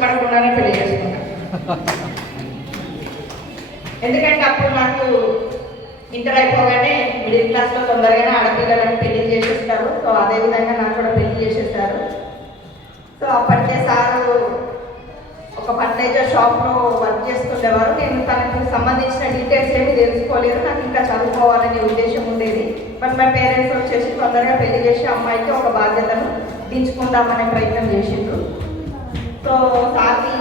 పడకుండానే పెళ్లి చేసుకున్నాను. ఎందుకంటే అప్పుడు నాకు ఇంటర్ అయిపోగానే మిడిల్ క్లాస్లో తొందరగానే ఆడపిల్లలను పెళ్లి చేసేస్తారు. సో అదేవిధంగా నాకు కూడా పెళ్లి చేసేస్తారు. సో అప్పటికే సారు ఒక ఫర్టిలైజర్ షాప్లో వర్క్ చేస్తుండేవారు. నేను తనకు సంబంధించిన డీటెయిల్స్ ఏమి తెలుసుకోలేదు. నాకు ఇంకా చదువుకోవాలనే ఉద్దేశం ఉండేది. బట్ మా పేరెంట్స్ వచ్చేసి తొందరగా పెళ్లి చేసి అమ్మాయికి ఒక బాధ్యతను దించుకుందామనే ప్రయత్నం చేసిండ్రు. సో సార్కి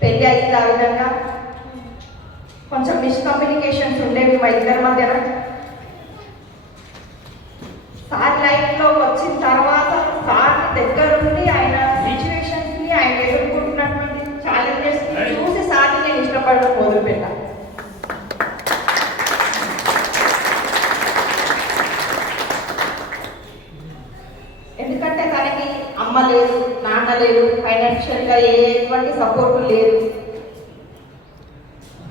పెళ్ళి అయింది. ఆ విధంగా కొంచెం మిస్కమ్యూనికేషన్స్ ఉండేవి మా ఇద్దరి మధ్యన. సార్ లైఫ్లో వచ్చిన తర్వాత సార్ దగ్గరుండి ఆయన సిచ్యువేషన్స్ని, ఆయన ఎదుర్కొంటున్నటువంటి ఛాలెంజెస్ని చూసి సార్ని నేను ఇష్టపడడం మొదలుపెట్టాను. ఎందుకంటే తనకి అమ్మ లేదు, నాన్న లేదు, ఫైనాన్షియల్గా ఎటువంటి సపోర్టు లేదు.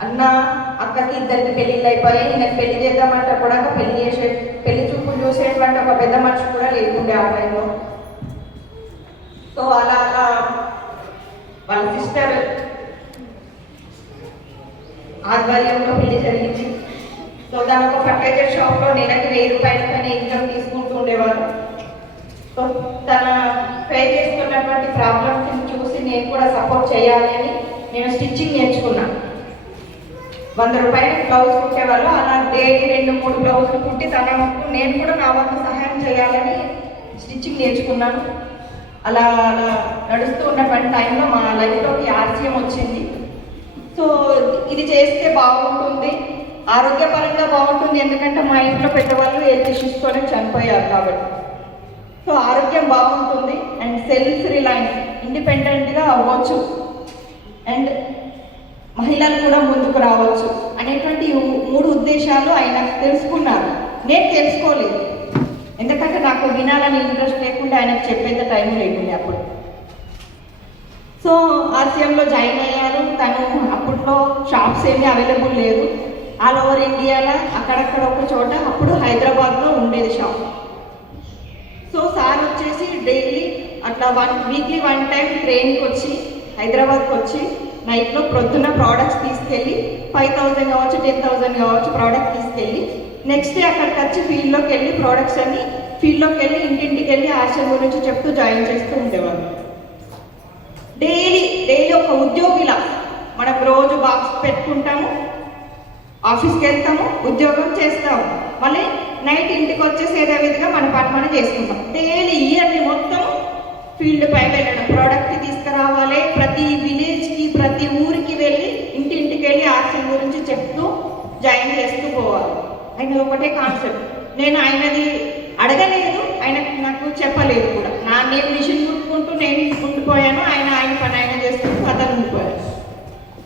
అన్న అక్కకి ఇద్దరికి పెళ్ళిళ్ళు అయిపోయాయి. ఈయనకి పెళ్లి చేద్దామంటే కూడా పెళ్లి చూపులు చూసేటువంటి ఒక పెద్ద మనిషి కూడా లేకుండే ఆ టైంలో. సో అలా వాళ్ళ సిస్టర్ ఆధ్వర్యంలో పెళ్లి జరిగింది. సో దాని ఒక ఫర్టిలైజర్ షాప్లో నెలకి 1000 రూపాయలు కానీ ఇన్కమ్ తీసుకుంటూ ఉండేవారు. సో తన ఫేస్ చేస్తున్నటువంటి ప్రాబ్లమ్స్ని చూసి నేను కూడా సపోర్ట్ చేయాలి అని నేను స్టిచ్చింగ్ నేర్చుకున్నాను. 100 రూపాయలు బ్లౌజ్ కుట్టేవాళ్ళు. అలా డైలీ 2-3 బ్లౌజులు కుట్టి నేను కూడా నా వంతు సహాయం చేయాలని స్టిచ్చింగ్ నేర్చుకున్నాను. అలా నడుస్తూ ఉన్నటువంటి టైంలో మా లైఫ్లోకి ఆర్సీఎం వచ్చింది. సో ఇది చేస్తే బాగుంటుంది, ఆరోగ్యపరంగా బాగుంటుంది. ఎందుకంటే మా ఇంట్లో పెద్దవాళ్ళు హెల్త్ ఇష్యూస్తోనే చనిపోయారు కాబట్టి. సో ఆరోగ్యం బాగుంటుంది అండ్ సెల్ఫ్ రిలయన్స్, ఇండిపెండెంట్గా అవ్వచ్చు అండ్ మహిళలు కూడా ముందుకు రావచ్చు అనేటువంటి 3 ఉద్దేశాలు ఆయన తెలుసుకున్నారు. నేను తెలుసుకోలేదు. ఎందుకంటే నాకు వినాలని ఇంట్రెస్ట్ లేకుండా ఆయనకు చెప్పేంత టైం లేకుండే అప్పుడు. సో ఆర్సీఎంలో జాయిన్ అయ్యారు. తను అప్పట్లో షాప్స్ ఏమీ అవైలబుల్ లేదు. ఆల్ ఓవర్ ఇండియాలో అక్కడక్కడ ఒక చోట, అప్పుడు హైదరాబాద్లో ఉండేది షాప్. సో సార్ వచ్చేసి డైలీ అట్లా వీక్లీ 1 టైం ట్రైన్కి వచ్చి హైదరాబాద్కి వచ్చి నైట్లో ప్రొద్దున ప్రోడక్ట్స్ తీసుకెళ్ళి 5000 కావచ్చు, 10,000 కావచ్చు ప్రోడక్ట్ తీసుకెళ్ళి నెక్స్ట్ డే అక్కడికి వచ్చి ఫీల్డ్లోకి వెళ్ళి ప్రోడక్ట్స్ అన్ని ఫీల్డ్లోకి వెళ్ళి ఇంటింటికి వెళ్ళి ఆర్సీఎం గురించి చెప్తూ జాయిన్ చేస్తూ ఉండేవారు. డైలీ ఒక ఉద్యోగిలా మనం రోజు బాక్స్ పెట్టుకుంటాము, ఆఫీస్కి వెళ్తాము, ఉద్యోగం చేస్తాము, మళ్ళీ నైట్ ఇంటికి వచ్చేసి యథావిధిగా మన పని మనం చేసుకుంటాం. డైలీ ఇయర్ని మొత్తం ఫీల్డ్ పై వెళ్ళడం, ప్రోడక్ట్ తీసుకురావాలి, ప్రతి విలేజ్కి ప్రతి ఊరికి వెళ్ళి ఇంటింటికి వెళ్ళి ఆర్సీఎం గురించి చెప్తూ జాయిన్ చేస్తూ పోవాలి. ఆయన ఒకటే కాన్సెప్ట్. నేను ఆయనది అడగలేదు, ఆయన నాకు చెప్పలేదు కూడా. నేను మిషన్ కుట్టుకుంటూ నేను ఉండిపోయాను, ఆయన పని ఆయన చేసుకుంటూ అతను ఉండిపోయాను.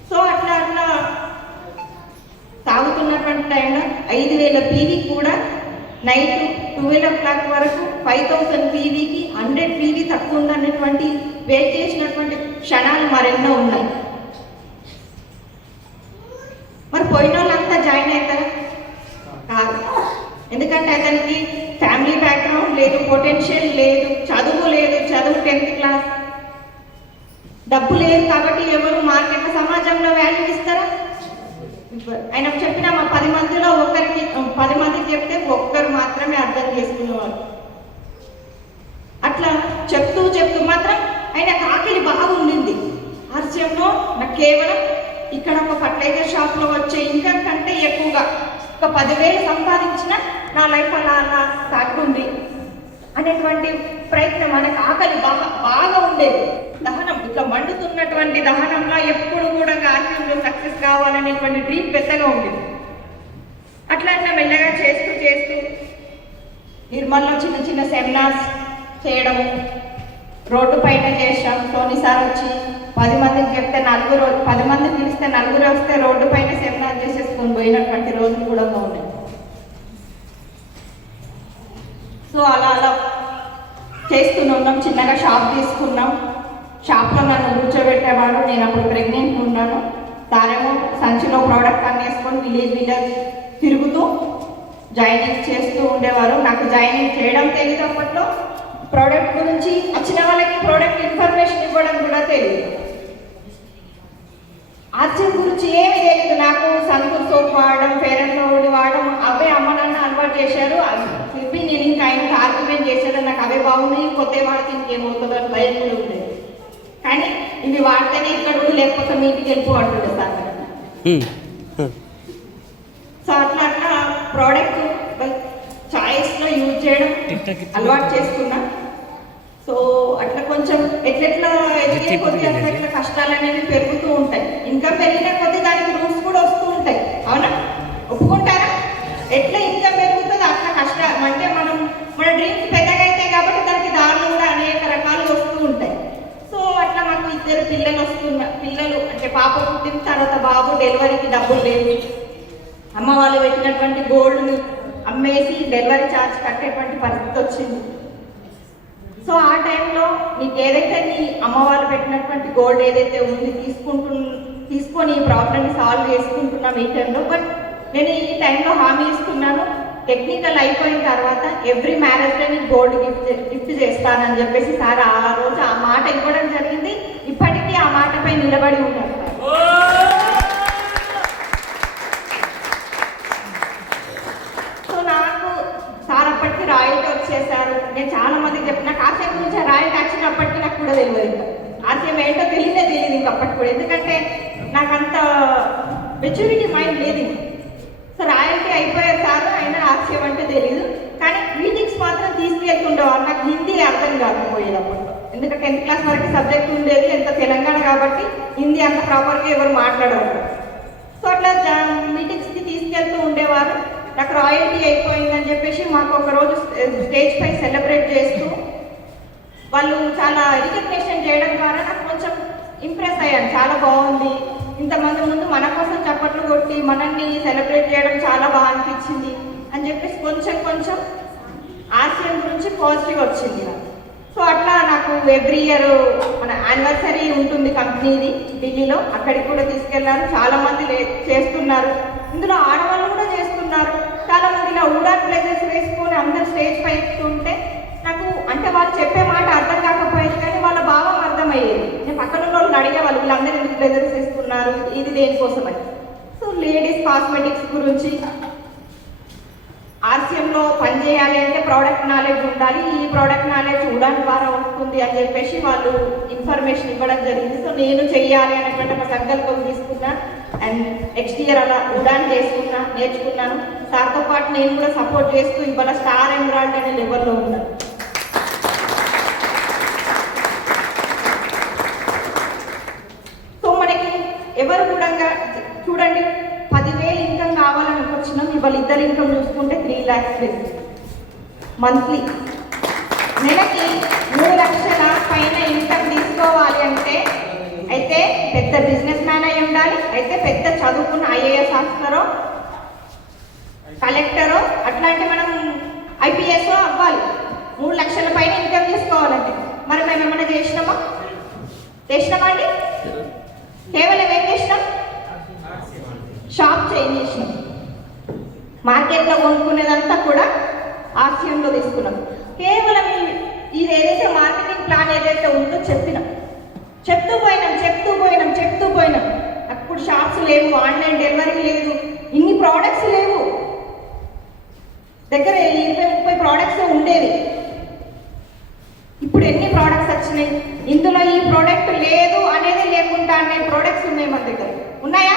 సో అట్లా సాగుతున్నటువంటి టైంలో 5000 పీవీ కూడా నైట్ 12 o'clock వరకు 5000 పీవీకి 100 పీవీ తక్కువ ఉందన్నటువంటి వెయిట్ చేసినటువంటి క్షణాలు మరెన్నో ఉన్నాయి. మరి పోయిన వాళ్ళంతా జాయిన్ అవుతారా? కాదు. ఎందుకంటే అతనికి ఫ్యామిలీ బ్యాక్గ్రౌండ్ లేదు, పొటెన్షియల్ లేదు, చదువు 10th క్లాస్, డబ్బు లేదు. కాబట్టి ఎవరు మార్కెట్లో సమాజంలో వాల్యూ ఇస్తారా? ఆయన చెప్పిన 10 మందిలో 10 మందికి చెప్తే ఒక్కరు మాత్రమే అర్థం చేసుకునేవారు. అట్లా చెప్తూ మాత్రం ఆయనకు ఆకలి బాగా ఉండింది. ఆర్సీఎంలో నాకు కేవలం ఇక్కడ ఒక ఫర్టిలైజర్ షాప్లో వచ్చే ఇన్కమ్ కంటే ఎక్కువగా ఒక 10,000 సంపాదించిన నా లైఫ్ అలా సాగుతుంది అనేటువంటి ప్రయత్నం. మనకు ఆకలి బాగా ఉండేది. దహనం ఇట్లా మండుతున్నటువంటి దహనంలో ఎప్పుడు కూడా ఆర్సీఎంలో సక్సెస్ కావాలనేటువంటి డ్రీమ్ పెద్దగా ఉండేది. అట్లా మెల్లగా చేస్తూ నిర్మల్లో చిన్న సెమినార్స్ చేయడము, రోడ్డు పైన చేసాం. కొన్నిసార్లు వచ్చి 10 మందికి చెప్తే 10 మందిని పిలిస్తే 4 వస్తే రోడ్డు పైన సెమినార్ చేసేసుకొని పోయినటువంటి రోజులు కూడా ఉన్నాయి. సో అలా చేస్తూనే ఉన్నాం. చిన్నగా షాప్ తీసుకున్నాం. షాప్లో నన్ను కూర్చోబెట్టేవాడు. నేను అప్పుడు ప్రెగ్నెంట్ ఉన్నాను. తారేమో సంచిలో ప్రోడక్ట్ అన్నేసుకొని విలేజ్ తిరుగుతూ జాయినింగ్ చేస్తూ ఉండేవారు. నాకు జాయినింగ్ చేయడం తెలియదు అప్పట్లో. ప్రోడక్ట్ గురించి వచ్చిన వాళ్ళకి ప్రోడక్ట్ ఇన్ఫర్మేషన్ ఇవ్వడం కూడా తెలియదు. ఆర్సిఎం గురించి ఏమి తెలియదు నాకు. సంతూర్ సోప్ వాడడం, ఫెయిర్ అండ్ లవ్లీ వాడడం అవే అమ్మ నాన్న అలవాటు చేశారు. చెప్పి నేను ఇంకా ఆయనకు ఆర్గ్యుమెంట్ చేశాను, నాకు అవే బాగున్నాయి, కొత్త వాడితే ఇంకేమవుతుందో అని భయం కూడా ఉండేది. కానీ ఇవి వాడితేనే ఇక్కడ ఉండి లేకపోతే మీ ఇంటికి వెళ్ళిపో అంటుండే సార్. సో అట్లా అట్లా ప్రోడక్ట్ చాయిస్లో యూజ్ చేయడం అలవాటు చేసుకున్నా. సో అట్లా కొంచెం ఎట్లెట్లా ఎదిగే కొద్ది అట్లా కష్టాలు అనేవి పెరుగుతూ ఉంటాయి. ఇన్కమ్ పెరిగిన కొద్ది దానికి రూట్స్ కూడా వస్తూ ఉంటాయి. అవునా, ఒప్పుకుంటారా? ఎట్లా ఇన్కమ్ పెరుగుతుందో అట్లా కష్టాలు అంటే మన డ్రీమ్స్ పెద్దగా అవుతాయి కాబట్టి దానికి దారులు కూడా అనేక రకాలు వస్తూ ఉంటాయి. సో అట్లా మాకు 2 పిల్లలు అంటే పాప పుట్టిన తర్వాత బాబు డెలివరీకి డబ్బులు లేవు. అమ్మ వాళ్ళు పెట్టినటువంటి గోల్డ్ని అమ్మేసి డెలివరీ ఛార్జ్ కట్టేటువంటి పరిస్థితి వచ్చింది. సో ఆ టైంలో నీకు ఏదైతే నీ అమ్మ వాళ్ళు పెట్టినటువంటి గోల్డ్ ఏదైతే ఉంది తీసుకొని ఈ ప్రాబ్లమ్ని సాల్వ్ చేసుకుంటున్నాం ఈ టైంలో. బట్ నేను ఈ టైంలో హామీ ఇస్తున్నాను, టెక్నికల్ అయిపోయిన తర్వాత ఎవ్రీ మ్యారేజ్లో నీకు గోల్డ్ గిఫ్ట్ చేస్తానని చెప్పేసి సార్ ఆ రోజు ఆ మాట ఇవ్వడం జరిగింది. ఇప్పటికీ ఆ మాటపై నిలబడి ఉంటాను. సో నాకు సార్ అప్పటికి రాయల్టీ వచ్చేసారు. నేను చాలా మందికి చెప్పిన ఆర్సిఎం గురించి రాయల్టీ యాక్షన్ అప్పటికి నాకు కూడా తెలియదు. ఆర్సిఎం ఏంటో తెలియదు ఇంక అప్పటికి కూడా, ఎందుకంటే నాకు అంత మెచ్యూరిటీ మైండ్ లేదు. సో రాయల్టీ అయిపోయారు సార్, అయినా ఆర్సిఎం అంటే తెలియదు. కానీ మీటింగ్స్ మాత్రం తీసుకెళ్తుండేవారు. నాకు హిందీ అర్థం కాకపోయేది అప్పట్లో, ఎందుకంటే 10th క్లాస్ వరకు సబ్జెక్ట్ ఉండేది. ఎంత తెలంగాణ కాబట్టి హిందీ అంత ప్రాపర్గా ఎవరు మాట్లాడేవారు. సో అట్లా మీటింగ్స్కి తీసుకెళ్తూ ఉండేవారు. నాకు రాయల్టీ అయిపోయిందని చెప్పేసి మాకు ఒకరోజు స్టేజ్ పై సెలబ్రేట్ చేస్తూ వాళ్ళు చాలా రికగ్నిషన్ చేయడం ద్వారా నాకు కొంచెం ఇంప్రెస్ అయ్యాను. చాలా బాగుంది, ఇంతమంది ముందు మన కోసం చప్పట్లు కొట్టి మనల్ని సెలబ్రేట్ చేయడం చాలా బాగా అనిపించింది అని చెప్పేసి కొంచెం ఆర్సిఎం గురించి పాజిటివ్ వచ్చింది నాకు. సో అట్లా నాకు ఎవ్రీ ఇయర్ మన యానివర్సరీ ఉంటుంది కంపెనీది ఢిల్లీలో, అక్కడికి కూడా తీసుకెళ్లారు. చాలామంది చేస్తున్నారు, ఇందులో ఆడవాళ్ళు కూడా చేస్తున్నారు. చాలామంది ఇలా వుడన్ బ్లేజర్స్ వేసుకొని అందరు స్టేజ్ పై ఎక్కుతుంటే నాకు అంటే వాళ్ళు చెప్పే మాట అర్థం కాకపోయేది, కానీ వాళ్ళ భావం అర్థమయ్యేది. నేను పక్కన ఉన్న వాళ్ళని అడిగేవాళ్ళు, వీళ్ళందరూ ఎందుకు బ్లేజర్స్ వేసుకున్నారు, ఇది దేనికోసం అని. సో లేడీస్ కాస్మెటిక్స్ గురించి ఆర్సిఎంలో పనిచేయాలి అంటే ప్రోడక్ట్ నాలెడ్జ్ ఉండాలి, ఈ ప్రోడక్ట్ నాలెడ్జ్ ఉడాన్ ద్వారా వస్తుంది అని చెప్పేసి వాళ్ళు ఇన్ఫర్మేషన్ ఇవ్వడం జరిగింది. సో నేను చెయ్యాలి అనేటువంటి ఒక సంకల్పం తీసుకున్నా. అండ్ నెక్స్ట్ ఇయర్ అలా ఉడాన్ నేర్చుకున్నాను. సార్తో పాటు నేను కూడా సపోర్ట్ చేస్తూ ఇవాళ స్టార్ ఎమరాల్డ్ అనే లెవెల్లో ఉన్నాను. సో మనకి ఎవరు కూడా చూడండి, 10,000 ఇన్కమ్ కావాలని వచ్చినాం. ఇవాళ ఇద్దరు ఇన్కమ్ చూసుకుంటే 3 lakhs మంత్లీ. నెలకి 3 లక్షల పైన ఇన్కమ్ తీసుకోవాలి అంటే అయితే పెద్ద బిజినెస్ మ్యాన్ అయి ఉండాలి, అయితే పెద్ద చదువుకున్న ఐఏఎస్ ఆఫీసరో కలెక్టరో అట్లాంటి మనం IPS అవ్వాలి. 3 లక్షల పైన ఇన్కమ్ తీసుకోవాలంటే మరి మేము ఏమైనా చేసినామా అండి? కేవలం ఏం చేసినాం? షాప్ చేంజ్ చేసినాం. మార్కెట్లో కొనుక్కునేదంతా కూడా ఆర్సిఎంలో తీసుకున్నాం. కేవలం ఇది ఏదైతే మార్కెటింగ్ ప్లాన్ ఏదైతే ఉందో చెప్తూ పోయినాం. అప్పుడు షాప్స్ లేవు, ఆన్లైన్ డెలివరీ లేదు, ఇన్ని ప్రోడక్ట్స్ లేవు, దగ్గర 20-30 ప్రోడక్ట్స్ ఉండేవి. ఇప్పుడు ఎన్ని ప్రోడక్ట్స్ వచ్చినాయి? ఇందులో ఈ ప్రోడక్ట్ లేదు అనేది లేకుండా అనే ప్రోడక్ట్స్ ఉన్నాయి మన దగ్గర. ఉన్నాయా?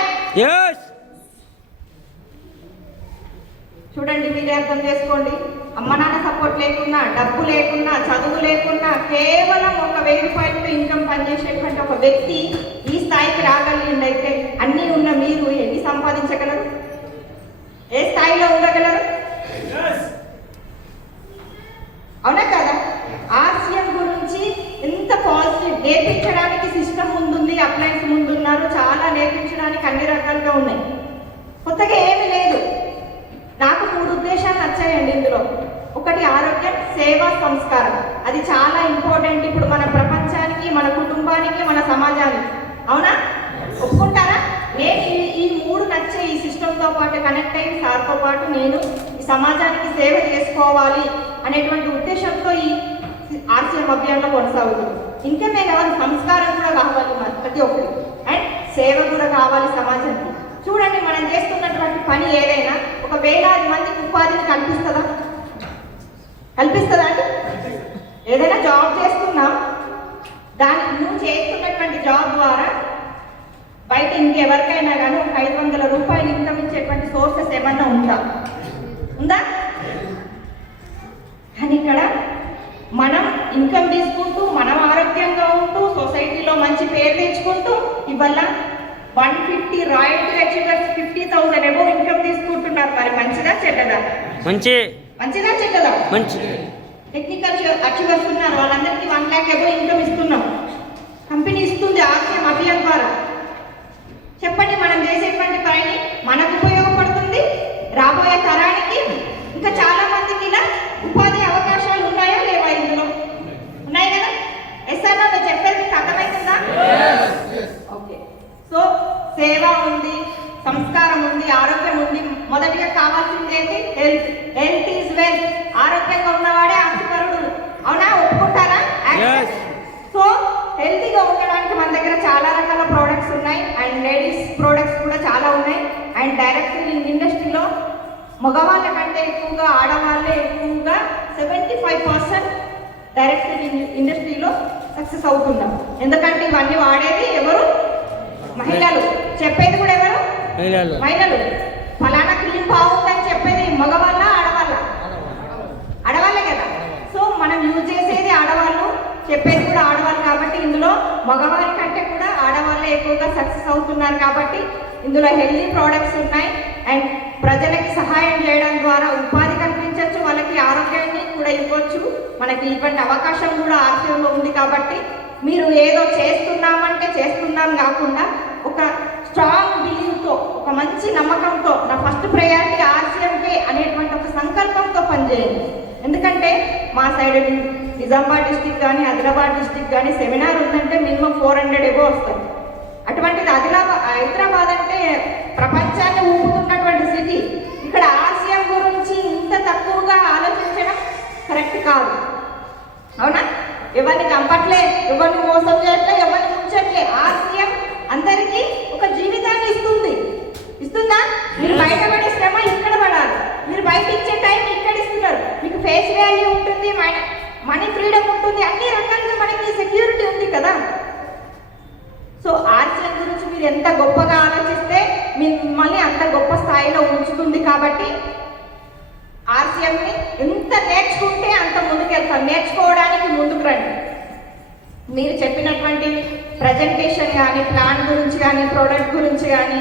చూడండి, మీరే అర్థం చేసుకోండి. అమ్మ నాన్న సపోర్ట్ లేకున్నా, డబ్బు లేకున్నా, చదువు లేకున్నా, కేవలం 1,000 రూపాయలతో ఇన్కమ్ పనిచేసేటువంటి ఒక వ్యక్తి ఈ స్థాయికి రాగలిగింది. అయితే అన్నీ ఉన్న మీరు ఎన్ని సంపాదించగలరు? ఏ స్థాయిలో ఉండగలరు? అవునా కదా? ఆర్సిఎం గురించి ఎంత పాజిటివ్ నేర్పించడానికి సిస్టమ్ ముందుంది, అప్లయన్స్ ముందున్నారు, చాలా నేర్పించడానికి అన్ని రకాలుగా ఉన్నాయి. కొత్తగా ఏమీ లేదు. నాకు 3 ఉద్దేశాలు నచ్చాయండి ఇందులో. ఒకటి ఆరోగ్యం, సేవ, సంస్కారం. అది చాలా ఇంపార్టెంట్ ఇప్పుడు మన ప్రపంచానికి, మన కుటుంబానికి, మన సమాజానికి. అవునా, ఒప్పుకుంటారా? నేను ఈ 3 నచ్చే ఈ సిస్టంతో పాటు కనెక్ట్ అయ్యి సార్తో పాటు నేను ఈ సమాజానికి సేవ చేసుకోవాలి అనేటువంటి ఉద్దేశంతో ఈ ఆర్సీఎం అభియాన్లో కొనసాగుతుంది. ఇంకమే కావాలి, సంస్కారం కూడా కావాలి ప్రతి ఒక్కరికి, అండ్ సేవ కూడా కావాలి సమాజానికి. చూడండి, మనం చేస్తున్నటువంటి పని ఏదైనా ఒక వేలాది మందికి ఉపాధిని కల్పిస్తుందా అండి? ఏదైనా జాబ్ చేస్తున్నాం, దానికి నువ్వు చేస్తున్నటువంటి జాబ్ ద్వారా బయట ఇంకెవరికైనా కానీ ఒక 500 రూపాయలు ఇన్కమ్ ఇచ్చేటువంటి సోర్సెస్ ఏమన్నా ఉందా? కానీ ఇక్కడ మనం ఇన్కమ్ తీసుకుంటూ, మనం ఆరోగ్యంగా ఉంటూ, సొసైటీలో మంచి పేరు తెచ్చుకుంటూ, ఇవల్ల 150 రాయల్టీ అచీవర్స్ 50,000 అబోవ్ ఇన్కమ్ తీసుకుంటున్నారు. మరి మంచిదా చెడ్డదా? మంచిదా చెడ్డదా? టెక్నికల్ అచీవర్స్ ఉన్నారు, వాళ్ళందరికీ 1 lakh అబోవ్ ఇన్కమ్ ఇస్తున్నాం. కంపెనీ ఇస్తుంది ఆర్సీఎం అభియాన్ ద్వారా. చెప్పండి, మనం చేసేటువంటి పని మనకు ఉపయోగపడుతుంది, రాబోయే తరానికి ఇంకా చాలా మందికి ఇలా ఉపాధి అవకాశాలు ఉన్నాయా లేవా? ఇందులో ఉన్నాయి కదా. ఎస్ఆర్ నో చెప్పేది మీకు అర్థమవుతుందా? ఓకే. సో సేవ ఉంది, సంస్కారం ఉంది, ఆరోగ్యం ఉంది. మొదటిగా కావాల్సింది ఏంటి? Health is wealth. ఆరోగ్యంగా ఉన్నవాడే ఆస్తిపరుడు. అవునా? ఒప్పుకుంటారా? సో హెల్తీగా ఉండడానికి మన దగ్గర చాలా రకాల ప్రోడక్ట్స్ ఉన్నాయి, అండ్ లేడీస్ ప్రోడక్ట్స్ కూడా చాలా ఉన్నాయి. అండ్ డైరెక్ట్ ఇండస్ట్రీలో మగవాళ్ళ కంటే ఎక్కువగా ఆడవాళ్ళే ఎక్కువగా 75% డైరెక్ట్ ఇండస్ట్రీలో సక్సెస్ అవుతున్నాం. ఎందుకంటే ఇవన్నీ వాడేది ఎవరు? మహిళలు. చెప్పేది కూడా ఎవరు? మహిళలు. ఫలానా క్రీమ్ బాగుందని చెప్పేది మగవాళ్ళ ఆడవాళ్ళే కదా. సో మనం యూజ్ చేసేది ఆడవాళ్ళు, చెప్పేది కూడా ఆడవాళ్ళు. కాబట్టి ఇందులో మగవాళ్ళ కంటే కూడా ఆడవాళ్ళే ఎక్కువగా సక్సెస్ అవుతున్నారు. కాబట్టి ఇందులో హెల్తీ ప్రోడక్ట్స్ ఉన్నాయి, అండ్ ప్రజలకి సహాయం చేయడం ద్వారా ఉపాధి కల్పించవచ్చు, వాళ్ళకి ఆరోగ్యాన్ని కూడా ఇవ్వచ్చు. మనకి ఇటువంటి అవకాశం కూడా ఆర్సీఎంలో ఉంది. కాబట్టి మీరు ఏదో చేస్తున్నామంటే చేస్తున్నాం కాకుండా ఒక స్ట్రాంగ్ బిలీవ్తో, ఒక మంచి నమ్మకంతో, నా ఫస్ట్ ప్రయారిటీ ఆర్సీఎంకే అనేటువంటి ఒక సంకల్పంతో పనిచేయండి. ఎందుకంటే మా సైడ్ నిజామాబాద్ డిస్టిక్ కానీ ఆదిలాబాద్ డిస్టిక్ కానీ సెమినార్ ఉందంటే మినిమం 400 ఎబో వస్తాయి. అటువంటిది హైదరాబాద్ అంటే ప్రపంచాన్ని ఊపుతున్నటువంటి సిటీ. ఇక్కడ ఆర్సీఎం గురించి ఇంత తక్కువగా ఆలోచించడం కరెక్ట్ కాదు. అవునా? ఎవరిని చంపట్లే, ఎవరిని మోసం చేయట్లే, ఎవరిని ముంచట్లే. ఆర్సీఎం అందరికీ ఒక జీవితాన్ని ఇస్తుందా? మీరు బయటపడే శ్రమ ఇక్కడ పడాలి, మీరు బయట ఇచ్చే టైం ఇక్కడ ఇస్తున్నారు. మీకు ఫేస్ వాల్యూ ఉంటుంది, మనీ ఫ్రీడమ్ ఉంటుంది, అన్ని రకాలుగా మనకి సెక్యూరిటీ ఉంది కదా. సో ఆర్సీఎం గురించి మీరు ఎంత గొప్పగా ఆలోచిస్తే మిమ్మల్ని అంత గొప్ప స్థాయిలో ఉంచుతుంది. కాబట్టి ఆర్సీఎంని ఎంత నేర్చుకుంటే అంత ముందుకెళ్తాం. నేర్చుకోవడానికి ముందుకు రండి. మీరు చెప్పినటువంటి ప్రజెంటేషన్ కానీ, ప్లాన్ గురించి కానీ, ప్రోడక్ట్ గురించి కానీ,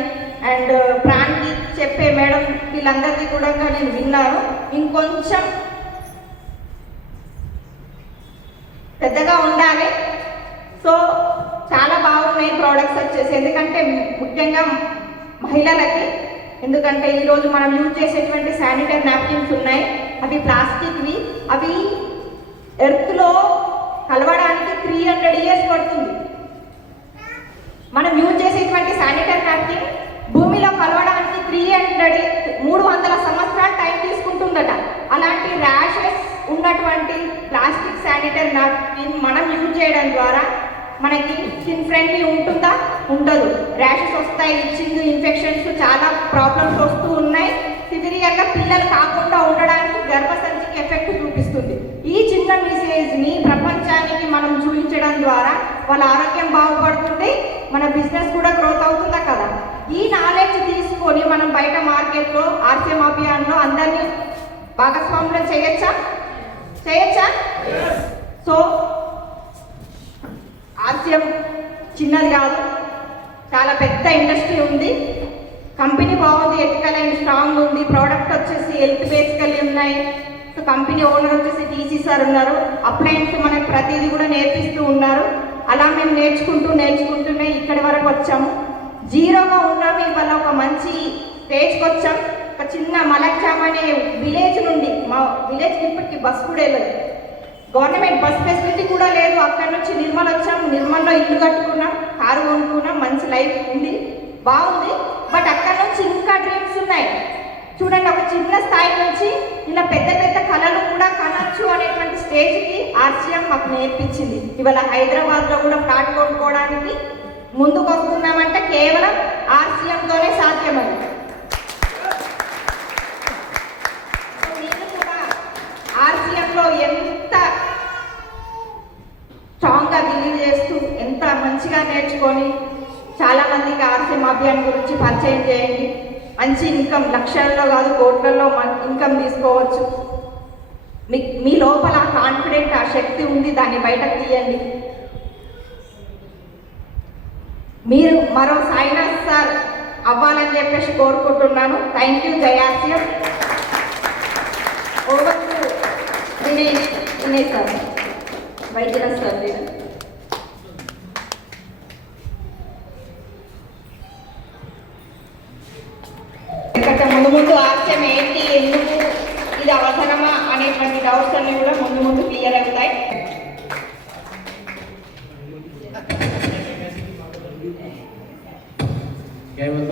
అండ్ ప్లాన్కి చెప్పే మేడం వీళ్ళందరిది కూడా నేను విన్నాను. ఇంకొంచెం పెద్దగా ఉండాలి. సో చాలా బాగున్నాయి ప్రోడక్ట్స్ వచ్చేసి. ఎందుకంటే ముఖ్యంగా మహిళలకి, ఎందుకంటే ఈరోజు మనం యూజ్ చేసేటువంటి శానిటరీ నాప్కిన్స్ ఉన్నాయి, అవి ప్లాస్టిక్వి. అవి ఎర్త్లో కలవడానికి 300 years పడుతుంది. మనం యూజ్ చేసేటువంటి శానిటరీ నాప్కిన్ భూమిలో కలవడానికి 300 సంవత్సరాలు టైం తీసుకుంటుందట. అలాంటి ర్యాషెస్ ఉన్నటువంటి ప్లాస్టిక్ శానిటరీ నాప్కిన్ మనం యూజ్ చేయడం ద్వారా మనకి స్కిన్ ఫ్రెండ్లీ ఉంటుందా? ఉండదు. ర్యాషెస్ వస్తాయి, ఇచ్చింగ్, ఇన్ఫెక్షన్స్, చాలా ప్రాబ్లమ్స్ వస్తూ ఉన్నాయి. సివియర్గా పిల్లలు కాకుండా ఉండడానికి గర్భసంచికి ఎఫెక్ట్ చూపిస్తుంది. ఈ చిన్న మెసేజ్ని ప్రపంచానికి మనం చూపించడం ద్వారా వాళ్ళ ఆరోగ్యం బాగుపడుతుంది, మన బిజినెస్ కూడా గ్రోత్ అవుతుందా కదా. ఈ నాలెడ్జ్ తీసుకొని మనం బయట మార్కెట్లో ఆర్సీఎం అభియాన్లో అందరినీ భాగస్వాములు చేయొచ్చా? సో ఆర్సీఎం చిన్నది కాదు, చాలా పెద్ద ఇండస్ట్రీ ఉంది. కంపెనీ బాగుంది, ఎథికల్ అండ్ స్ట్రాంగ్ ఉంది. ప్రోడక్ట్ వచ్చేసి హెల్త్ బేసికల్లీ ఉన్నాయి. సో కంపెనీ ఓనర్ వచ్చేసి టీసీ సార్ ఉన్నారు. అప్లయన్స్ మనకు ప్రతిదీ కూడా నేర్పిస్తూ ఉన్నారు. అలా మేము నేర్చుకుంటూనే ఇక్కడి వరకు వచ్చాము. జీరోగా ఉన్నాము, ఇవాళ ఒక మంచి స్టేజ్కి వచ్చాం. ఒక చిన్న మలక్చామ్ అనే విలేజ్ నుండి, మా విలేజ్కి ఇప్పటికి బస్ కూడా వెళ్ళదు, గవర్నమెంట్ బస్ ఫెసిలిటీ కూడా లేదు. అక్కడ నుంచి నిర్మల్ వచ్చాం, నిర్మల్లో ఇల్లు కట్టుకున్నాం, కారు కొనుక్కున్నాం, మంచి లైఫ్ ఉంది, బాగుంది. బట్ అక్కడ నుంచి ఇంకా డ్రీమ్స్ ఉన్నాయి. చూడండి, ఒక చిన్న స్థాయి నుంచి ఇలా పెద్ద పెద్ద కళలు కూడా కనొచ్చు అనేటువంటి స్టేజ్కి ఆర్సీఎం మాకు నేర్పించింది. ఇవాళ హైదరాబాద్లో కూడా ఫ్లాట్ కొనుక్కోవడానికి ముందుకు వస్తున్నామంటే కేవలం ఆర్సీఎంతోనే సాధ్యమని. నేను కూడా ఆర్సీఎంలో ఎంత స్ట్రాంగ్గా బిలీవ్ చేస్తూ ఎంత మంచిగా నేర్చుకొని చాలా మందికి ఆర్సీఎం అభియాన్ గురించి పరిచయం చేయండి. మంచి ఇన్కమ్, లక్షల్లో కాదు కోట్లలో ఇన్కమ్ తీసుకోవచ్చు. మీ లోపల కాన్ఫిడెంట్, ఆ శక్తి ఉంది, దాన్ని బయటకు తీయండి. మీరు మరో సాయినాథ్ సార్ అవ్వాలని చెప్పేసి కోరుకుంటున్నాను. Thank you. Jai RCM. Over to Vinay sir, Vaidyaraj sir. ఎందుకంటే ముందు ఆర్సీఎం ఏంటి, ఎందుకు ఇది అవసరమా అనేటువంటి డౌట్స్ అన్ని కూడా ముందు క్లియర్ అవుతాయి.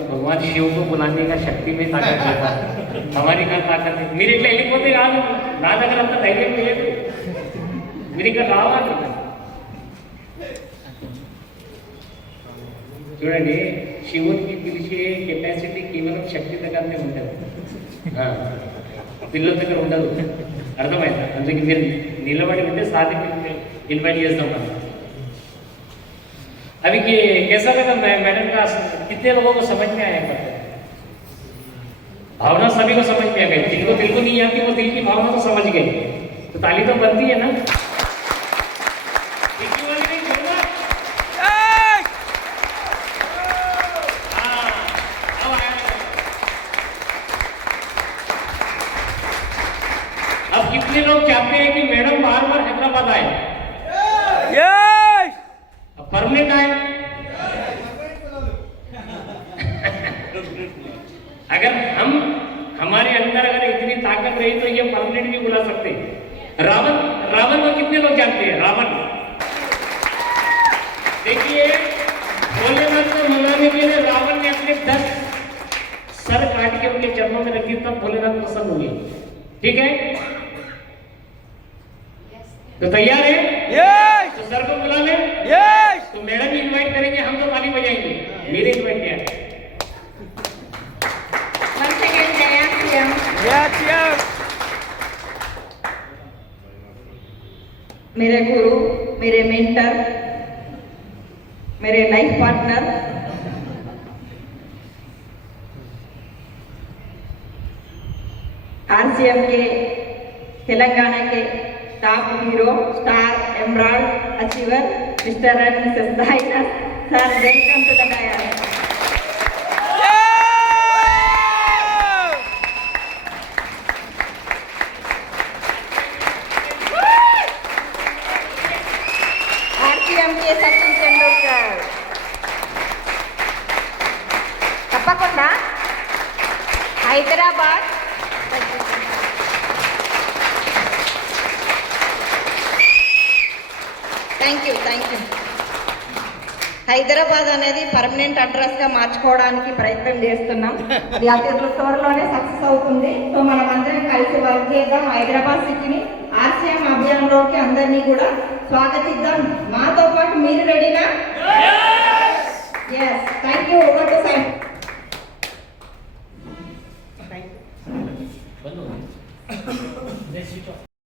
भगवान शिव को बुलाने का शक्ति में ताकत देता है, हमारी का ताकत है. మీరు ఇట్లా వెళ్ళిపోతే కాదు, నా దగ్గర అంత ధైర్యం లేదు. మీరు ఇక్కడ రావాలి. చూడండి, శివునికి పిలిచే కెపాసిటీ కేవలం శక్తి దగ్గరనే ఉంటుంది, పిల్లల దగ్గర ఉండదు. అర్థమైందా? అందుకే మీరు నిలబడి ఉంటే సాధి ఇన్వైట్ చేస్తాం మనం. अभी कि कैसा लगा मैडम का, कितने लोगों को समझ में आया? भावना सभी को समझ में आ गई. जिनको दिल को नहीं आती वो दिल की भावना को समझ गई, तो ताली तो बनती है ना. अब कितने लोग चाहते हैं कि मैडम बार बार हैदराबाद आए? परमानेंट आए. अगर हमारे अंदर अगर इतनी ताकत रही तो ये परमानेंट भी बुला सकते. रावण को कितने लोग जानते हैं? रावण, देखिए, भोलेनाथ को मनाने के लिए रावण ने अपने 10 सर काट के उनके चरणों में रख दी, तब भोलेनाथ प्रसन्न हुए. ठीक है, तो तैयार है? तो सर को बुला ले. तो मैडम इनवाइट करेंगे, हम तो ताली बजाएंगे. मेरे इनवाइट किया है. मेरे गुरु, मेरे मेंटर, मेरे लाइफ पार्टनर, आरसीएम के तेलंगाना के top hero, star, emerald achiever, mister and missus Sainath sir, welcome to the dais. RCM के सचिन तेंदुलकर तప్పకుండా హైదరాబాద్. Thank you. హైదరాబాద్ అనేది పర్మనెంట్ అడ్రస్గా మార్చుకోవడానికి ప్రయత్నం చేస్తున్నాం. అది అతి త్వరలోనే సక్సెస్ అవుతుంది. సో మనం అందరం కలిసి వర్క్ చేద్దాం. హైదరాబాద్ సిటీని ఆర్సీఎం అభియాన్లోకి అందరినీ కూడా స్వాగతిద్దాం. మాతో పాటు మీరు రెడీనా? ఎస్. Thank you.